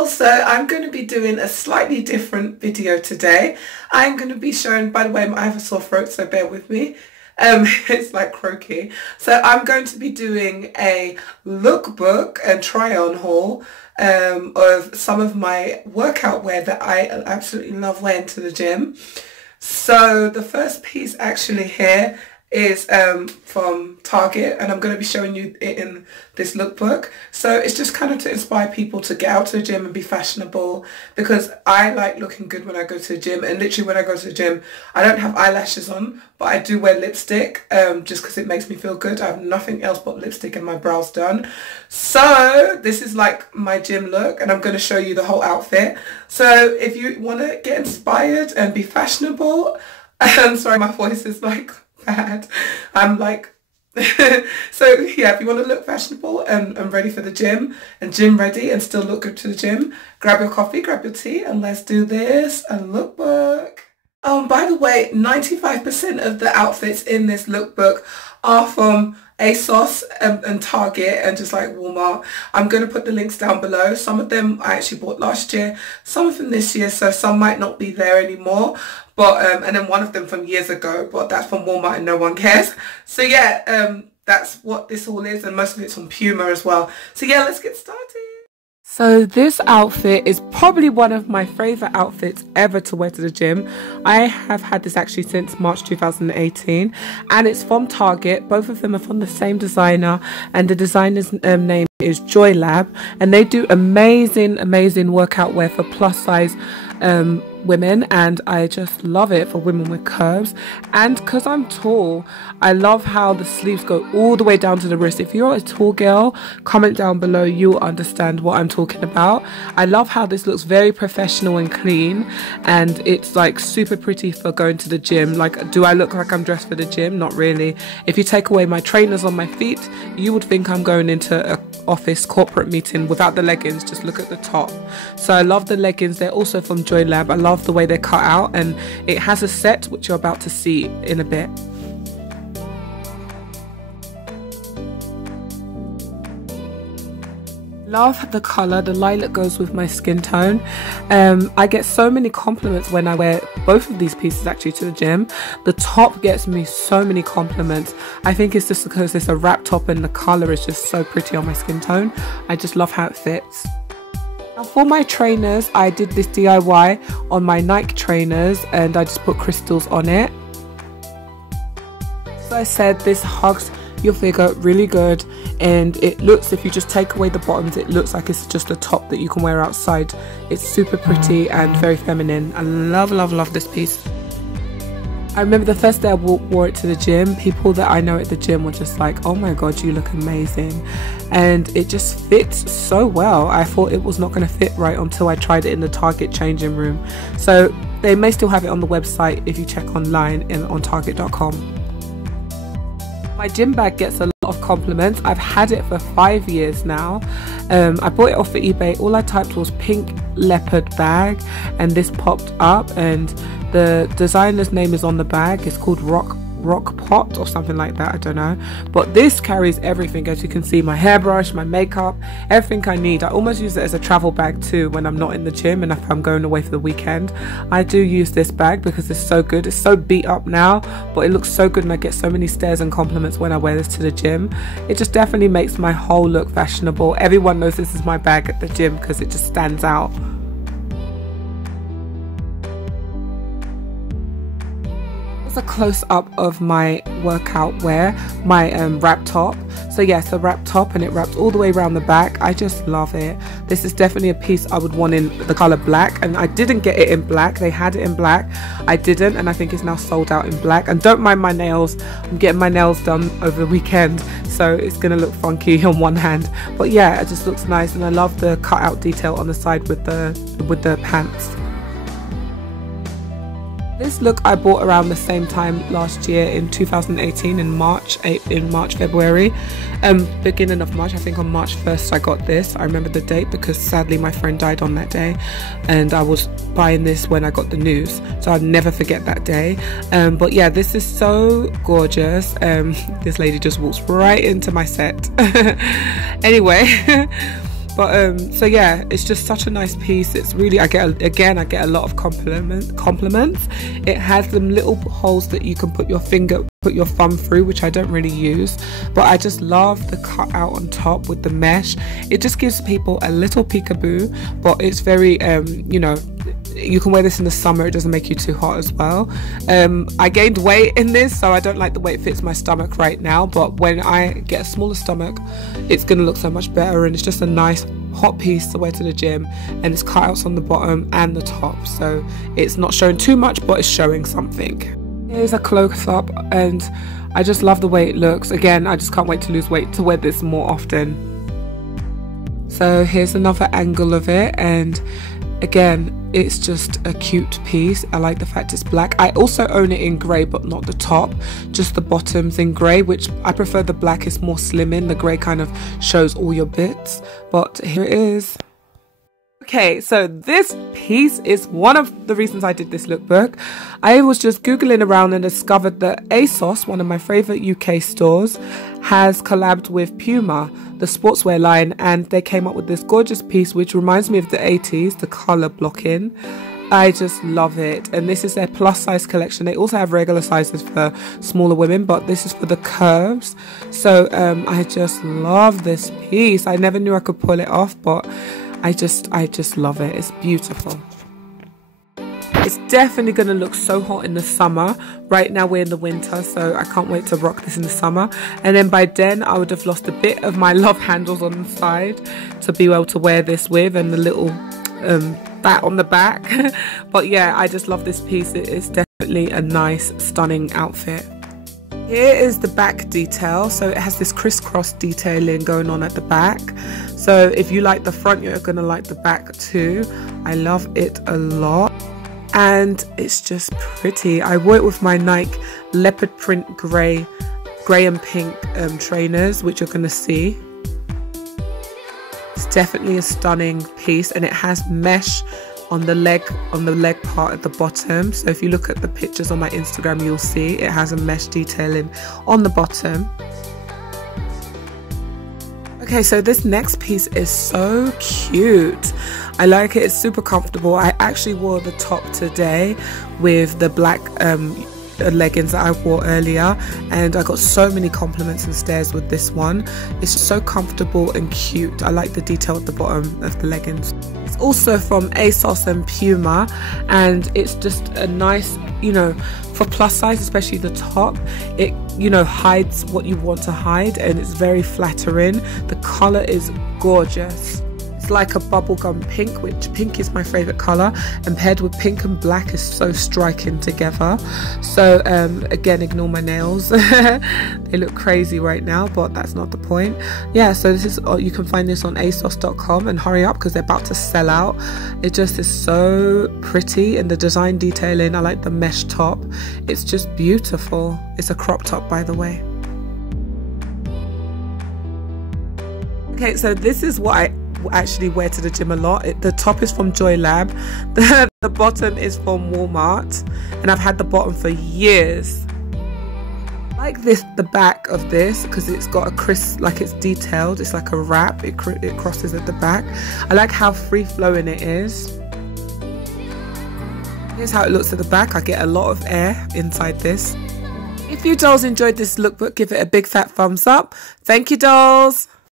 y'all, so I'm going to be doing a slightly different video today. I'm going to be showing, by the way, I have a sore throat, so bear with me. It's like croaky. So I'm going to be doing a lookbook and try-on haul of some of my workout wear that I absolutely love wearing to the gym. So the first piece actually here is from Target, and I'm going to be showing you it in this lookbook. So it's just kind of to inspire people to get out to the gym and be fashionable, because I like looking good when I go to the gym, and literally when I go to the gym I don't have eyelashes on, but I do wear lipstick just because it makes me feel good. I have nothing else but lipstick and my brows done. So this is like my gym look, and I'm going to show you the whole outfit. So if you want to get inspired and be fashionable, sorry, my voice is like bad. I'm like so yeah, if you want to look fashionable and ready for the gym and gym ready and still look good to the gym, grab your coffee, grab your tea, and let's do this a lookbook. By the way, 95% of the outfits in this lookbook are from Asos and Target and just like Walmart. I'm going to put the links down below. Some of them I actually bought last year, some of them this year, so some might not be there anymore. But and then one of them from years ago, but that's from Walmart and no one cares. So yeah, that's what this all is, and most of it's from Puma as well. So yeah, let's get started. So this outfit is probably one of my favourite outfits ever to wear to the gym. I have had this actually since March 2018, and it's from Target. Both of them are from the same designer, and the designer's name is Joy Lab, and they do amazing workout wear for plus size women, and I just love it for women with curves. And because I'm tall, I love how the sleeves go all the way down to the wrist. If you're a tall girl, comment down below, you'll understand what I'm talking about. I love how this looks very professional and clean, and it's like super pretty for going to the gym. Like, do I look like I'm dressed for the gym? Not really. If you take away my trainers on my feet, you would think I'm going into a office corporate meeting without the leggings. Just look at the top. So I love the leggings. They're also from Joy Lab. I love the way they're cut out, and it has a set which you're about to see in a bit. Love the colour. The lilac goes with my skin tone. I get so many compliments when I wear both of these pieces actually to the gym. The top gets me so many compliments. I think it's just because it's a wrap top and the colour is just so pretty on my skin tone. I just love how it fits. Now for my trainers, I did this DIY on my Nike trainers, and I just put crystals on it. As I said, this hugs your figure really good, and it looks, if you just take away the bottoms, it looks like it's just a top that you can wear outside. It's super pretty and very feminine. I love this piece. I remember the first day I wore it to the gym, people that I know at the gym were just like, oh my god, you look amazing. And it just fits so well. I thought it was not going to fit right until I tried it in the Target changing room. So they may still have it on the website if you check online and on target.com. My gym bag gets a lot of compliments. I've had it for 5 years now. I bought it off of eBay. All I typed was pink leopard bag, and this popped up, and the designer's name is on the bag. It's called Rock Pot or something like that, I don't know, but this carries everything. As you can see, my hairbrush, my makeup, everything I need. I almost use it as a travel bag too when I'm not in the gym and if I'm going away for the weekend. I do use this bag because it's so good. It's so beat up now, but it looks so good, and I get so many stares and compliments when I wear this to the gym. It just definitely makes my whole look fashionable. Everyone knows this is my bag at the gym because it just stands out. A close-up of my workout wear, my wrap top. So yes, a wrap top, and it wraps all the way around the back. I just love it. This is definitely a piece I would want in the color black, and I didn't get it in black. They had it in black, I didn't, and I think it's now sold out in black. And don't mind my nails, I'm getting my nails done over the weekend, so it's gonna look funky on one hand, but yeah, it just looks nice. And I love the cutout detail on the side with the pants. This look I bought around the same time last year in 2018 in March, February, beginning of March. I think on March 1st I got this. I remember the date because sadly my friend died on that day, and I was buying this when I got the news, so I'd never forget that day. But yeah, this is so gorgeous. This lady just walks right into my set. Anyway, But so yeah, it's just such a nice piece. It's really, I get a lot of compliments. It has them little holes that you can put your thumb through, which I don't really use, but I just love the cut out on top with the mesh. It just gives people a little peekaboo, but it's very you know, you can wear this in the summer. It doesn't make you too hot as well. I gained weight in this, so I don't like the way it fits my stomach right now, but when I get a smaller stomach, it's gonna look so much better. And it's just a nice hot piece to wear to the gym, and it's cutouts on the bottom and the top, so it's not showing too much, but it's showing something. Here's a close up, and I just love the way it looks. Again, I just can't wait to lose weight to wear this more often. So here's another angle of it, and again, it's just a cute piece. I like the fact it's black. I also own it in grey, but not the top, just the bottoms in grey, which I prefer. The black is more slim in, the grey kind of shows all your bits, but here it is. Okay, so this piece is one of the reasons I did this lookbook. I was just Googling around and discovered that Asos, one of my favourite UK stores, has collabed with Puma, the sportswear line, and they came up with this gorgeous piece which reminds me of the 80s, the colour blocking. I just love it, and this is their plus size collection. They also have regular sizes for smaller women, but this is for the curves. So I just love this piece. I never knew I could pull it off, but I just love it. It's beautiful. It's definitely going to look so hot in the summer. Right now we're in the winter, so I can't wait to rock this in the summer. And then by then I would have lost a bit of my love handles on the side to be able to wear this with, and the little bat on the back. But yeah, I just love this piece. It is definitely a nice, stunning outfit. Here is the back detail. So it has this crisscross detailing going on at the back. So if you like the front, you're going to like the back too. I love it a lot. And it's just pretty. I wore it with my Nike leopard print grey and pink trainers, which you're going to see. It's definitely a stunning piece, and it has mesh on the leg part at the bottom. So if you look at the pictures on my Instagram, you'll see it has a mesh detailing on the bottom. Okay, so this next piece is so cute. I like it. It's super comfortable. I actually wore the top today with the black leggings that I wore earlier, and I got so many compliments and stares with this one. It's so comfortable and cute. I like the detail at the bottom of the leggings. It's also from Asos and Puma, and it's just a nice, you know, for plus size, especially the top, it, you know, hides what you want to hide, and it's very flattering. The color is gorgeous. Like a bubblegum pink, which pink is my favorite color, and paired with pink and black is so striking together. So again, ignore my nails. They look crazy right now, but that's not the point. Yeah, so this is, you can find this on asos.com, and hurry up because they're about to sell out. It just is so pretty, and the design detailing, I like the mesh top. It's just beautiful. It's a crop top, by the way. Okay, so this is what I actually wear to the gym a lot. The top is from Joy Lab, the bottom is from Walmart, and I've had the bottom for years. I like this, the back of this, because it's got a crisp, like it's detailed, it's like a wrap, it crosses at the back. I like how free flowing it is. Here's how it looks at the back. I get a lot of air inside this. If you dolls enjoyed this lookbook, give it a big fat thumbs up. Thank you, dolls.